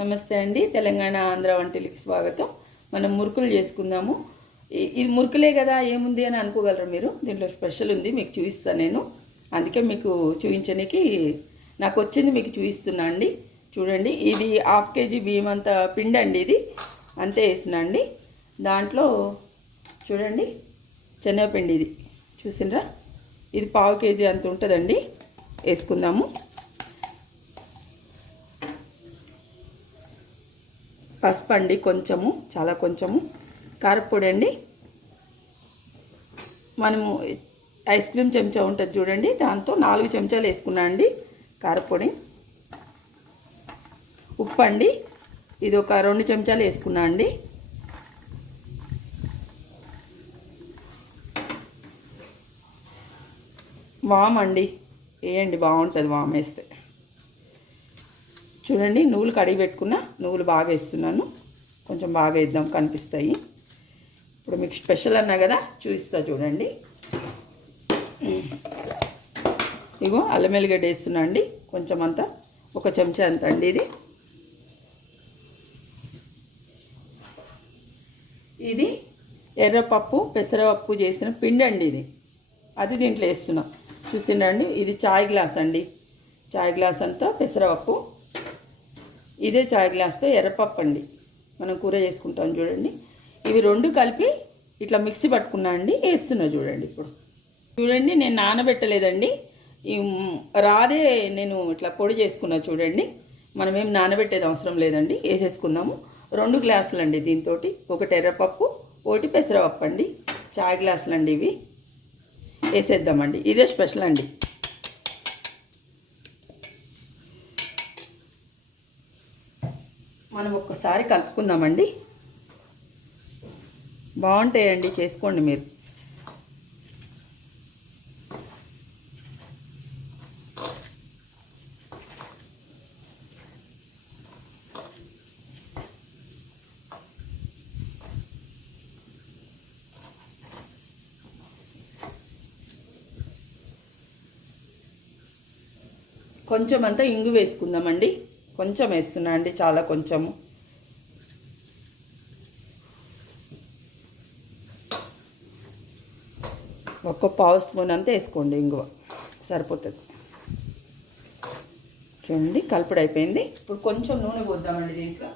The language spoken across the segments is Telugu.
నమస్తే అండి. తెలంగాణ ఆంధ్ర వంటలకి స్వాగతం. మనం మురుకులు చేసుకుందాము. ఇది మురుకులే కదా ఏముంది అని అనుకోగలరు మీరు. దీంట్లో స్పెషల్ ఉంది, మీకు చూపిస్తాను నేను. అందుకే మీకు చూపించడానికి నాకు వచ్చింది మీకు చూపిస్తున్నా అండి. చూడండి, ఇది 1/2 kg బియ్యం అంత పిండి అండి. ఇది అంతే వేసినా అండి. దాంట్లో చూడండి శనగపిండి, ఇది చూసిండ్రా, ఇది 1/4 kg అంత ఉంటుందండి. వేసుకుందాము. పసుపు అండి కొంచెము, చాలా కొంచెము. కారపొడి అండి, మనము ఐస్ క్రీమ్ చెంచా ఉంటుంది చూడండి, దాంతో 4 చెంచాలు వేసుకున్నా అండి కారపొడి. ఉప్పు అండి, ఇది ఒక 2 చెంచాలు వేసుకున్నా అండి. వామ్ అండి వేయండి, బాగుంటుంది వామ్ వేస్తే. చూడండి, నువ్వులు కడిగి పెట్టుకున్న నువ్వులు బాగా వేస్తున్నాను. కొంచెం బాగా వేద్దాం, కనిపిస్తాయి. ఇప్పుడు మీకు స్పెషల్ అన్నా కదా, చూపిస్తా చూడండి. ఇగో అల్లం వెల్లిగడ్డ వేస్తున్నా అండి, కొంచెం అంతా, 1 చెంచా అంత అండి. ఇది ఎర్రపప్పు పెసరపప్పు చేసిన పిండి అండి. ఇది అది దీంట్లో వేస్తున్నా, చూసిండండి. ఇది చాయ్ గ్లాస్ అండి, చాయ్ గ్లాస్ అంతా పెసరపప్పు. ఇదే చాయ్ గ్లాస్తో ఎర్రపప్పు అండి, మనం కూర చేసుకుంటాం చూడండి. ఇవి 2 కలిపి ఇట్లా మిక్సీ పట్టుకున్నా అండి, వేస్తున్నా చూడండి. ఇప్పుడు చూడండి, నేను నానబెట్టలేదండి, రాదే నేను ఇట్లా పొడి చేసుకున్నా చూడండి. మనం ఏం నానబెట్టేది అవసరం లేదండి, వేసేసుకుందాము. 2 గ్లాసులు అండి దీంతో, 1 ఎర్రపప్పు 1 పెసరపప్పు అండి. చాయ్ గ్లాసులు అండి ఇవి, వేసేద్దామండి. ఇదే స్పెషల్ అండి. మనం ఒక్కసారి కలుపుకుందామండి. బాగుంటాయండి, చేసుకోండి మీరు. కొంచెం అంతా ఇంగు వేసుకుందామండి. కొంచెం వేస్తున్నా అండి, చాలా కొంచెము. ఒక 1/2 స్పూన్ అంతా వేసుకోండి, ఇంగువ సరిపోతుంది. చూడండి, కలుపుడు అయిపోయింది. ఇప్పుడు కొంచెం నూనె పోద్దామండి దీంట్లో.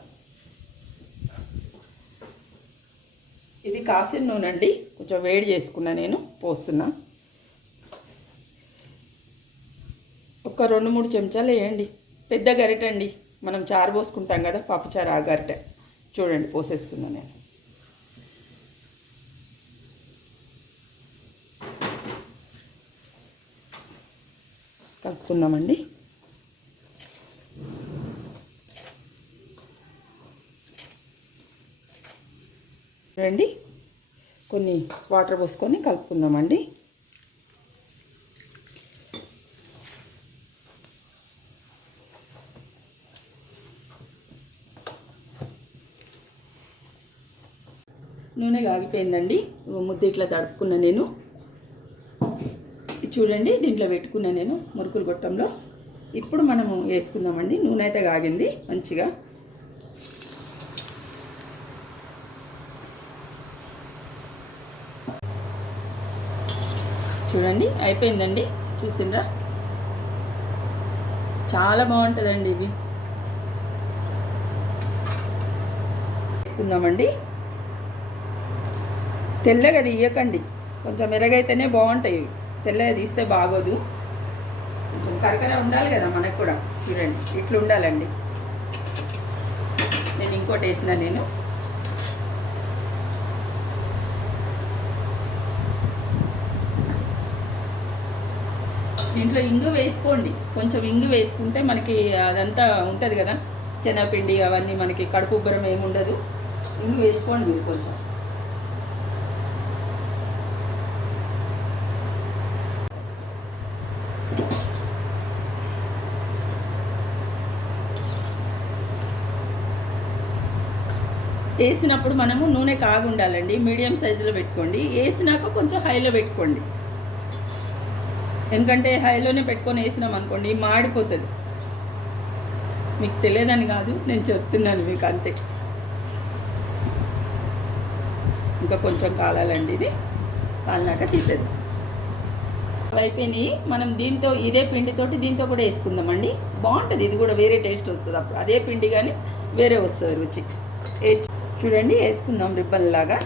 ఇది కాసిన నూనె అండి, కొంచెం వేడి చేసుకున్నా నేను, పోస్తున్నా. ఒక 2-3 చెంచాలు వేయండి. పెద్ద గరిటె అండి, మనం చారు పోసుకుంటాం కదా, పప్పుచారు, ఆ గరిటె. చూడండి, పోసేస్తున్నా నేను. కలుపుకుందామండి. చూడండి, కొన్ని వాటర్ పోసుకొని కలుపుకుందామండి. నూనె కాగిపోయిందండి, ముద్ద ఇట్లా తడుపుకున్నా నేను. చూడండి, దీంట్లో పెట్టుకున్నా నేను మురుకులు గొట్టంలో. ఇప్పుడు మనము వేసుకుందామండి. నూనె అయితే కాగింది మంచిగా. చూడండి, అయిపోయిందండి. చూసిండ్రా, చాలా బాగుంటుందండి ఇవి. వేసుకుందామండి. తెల్లగా తీయకండి, కొంచెం ఎర్రగైతేనే బాగుంటాయి. తెల్లగా తీస్తే బాగోదు, కొంచెం కరకర ఉండాలి కదా మనకు కూడా. చూడండి, ఇట్లా ఉండాలండి. నేను ఇంకోటి వేసిన నేను. దీంట్లో ఇంగు వేసుకోండి, కొంచెం ఇంగు వేసుకుంటే మనకి అదంతా ఉంటుంది కదా, శనగపిండి అవన్నీ, మనకి కడుపు ఉబ్బరం ఏముండదు. ఇంగు వేసుకోండి మీరు కొంచెం. వేసినప్పుడు మనము నూనె కాగి ఉండాలండి, మీడియం సైజులో పెట్టుకోండి. వేసినాక కొంచెం హైలో పెట్టుకోండి, ఎందుకంటే హైలోనే పెట్టుకొని వేసినాం అనుకోండి మాడిపోతుంది. మీకు తెలియదని కాదు, నేను చెప్తున్నాను మీకు అంతే. ఇంకా కొంచెం కాలాలండి, ఇది కాలినాక తీసేది. అయిపోయినాయి. మనం దీంతో ఇదే పిండితోటి దీంతో కూడా వేసుకుందామండి, బాగుంటుంది. ఇది కూడా వేరే టేస్ట్ వస్తుంది అప్పుడు, అదే పిండి కానీ వేరే వస్తుంది రుచి. చూడండి వేసుకుందాం రిబ్బన్ లాగా,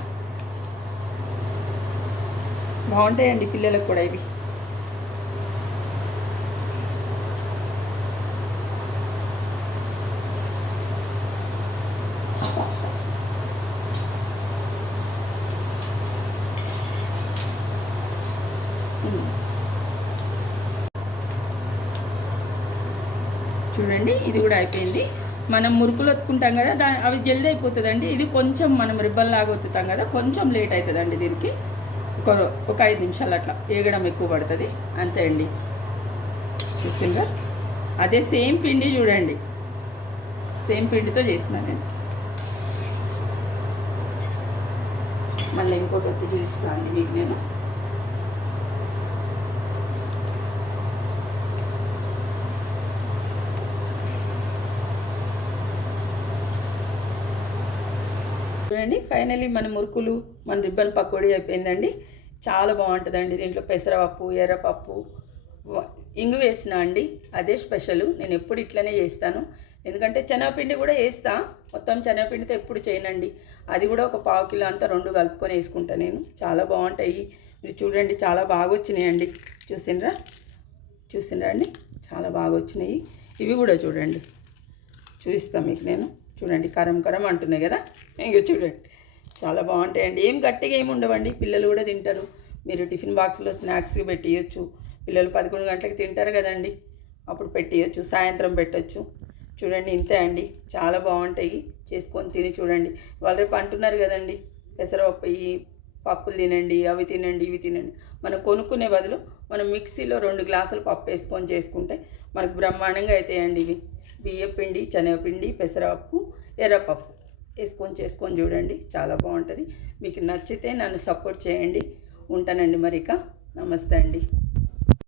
బాగుంటాయండి పిల్లలకు కూడా ఇవి. చూడండి ఇది కూడా అయిపోయింది. మనం మురుకులు ఒత్తుకుంటాం కదా, అవి జల్దీ అయిపోతుందండి. ఇది కొంచెం మనం రిబ్బన్ లాగా ఒత్తుతాం కదా, కొంచెం లేట్ అవుతుందండి. దీనికి ఒక 5 నిమిషాలు అట్లా వేగడం ఎక్కువ పడుతుంది, అంతే అండి. చూసిందా, అదే సేమ్ పిండి చూడండి, సేమ్ పిండితో చేసిన నేను. మళ్ళీ ఇంకోటి వచ్చి చూపిస్తాను మీకు నేను. చూడండి ఫైనలీ మన మురుకులు, మన రిబ్బన్ పకోడీ అయిపోయిందండి. చాలా బాగుంటుందండి. దీంట్లో పెసరపప్పు, ఎర్రపప్పు, ఇంగు వేసిన అండి, అదే స్పెషల్. నేను ఎప్పుడు ఇట్లనే చేస్తాను, ఎందుకంటే శనగపిండి కూడా వేస్తా. మొత్తం శనగపిండితో ఎప్పుడు చేయనండి, అది కూడా ఒక 1/4 కిలో అంతా 2 కలుపుకొని వేసుకుంటాను నేను. చాలా బాగుంటాయి. మీరు చూడండి, చాలా బాగా వచ్చినాయండి. చూసిండ్రా అండి, చాలా బాగా వచ్చినాయి. ఇవి కూడా చూడండి, చూపిస్తాను మీకు నేను. చూడండి కరం కరం అంటున్నాయి కదా, ఇంకా చూడండి చాలా బాగుంటాయండి. ఏం గట్టిగా ఏమి ఉండవండి, పిల్లలు కూడా తింటారు. మీరు టిఫిన్ బాక్స్లో స్నాక్స్కి పెట్టియచ్చు. పిల్లలు 11 గంటలకు తింటారు కదండి, అప్పుడు పెట్టియచ్చు, సాయంత్రం పెట్టచ్చు. చూడండి ఇంతే అండి, చాలా బాగుంటాయి. చేసుకొని తిని చూడండి. వాళ్ళు రేపు అంటున్నారు కదండి, పెసరపప్పు ఈ పప్పులు తినండి, అవి తినండి, ఇవి తినండి. మనం కొనుక్కునే బదులు మనం మిక్సీలో 2 గ్లాసులు పప్పు వేసుకొని చేసుకుంటే మనకు బ్రహ్మాండంగా అవుతాయండి ఇవి. బియ్యపిండి, శనగపిండి, పెసరపప్పు, ఎర్రపప్పు చేసుకొని చూడండి, చాలా బాగుంటుంది. మీకు నచ్చితే నన్ను సపోర్ట్ చేయండి. ఉంటానండి మరి ఇక. నమస్తే అండి.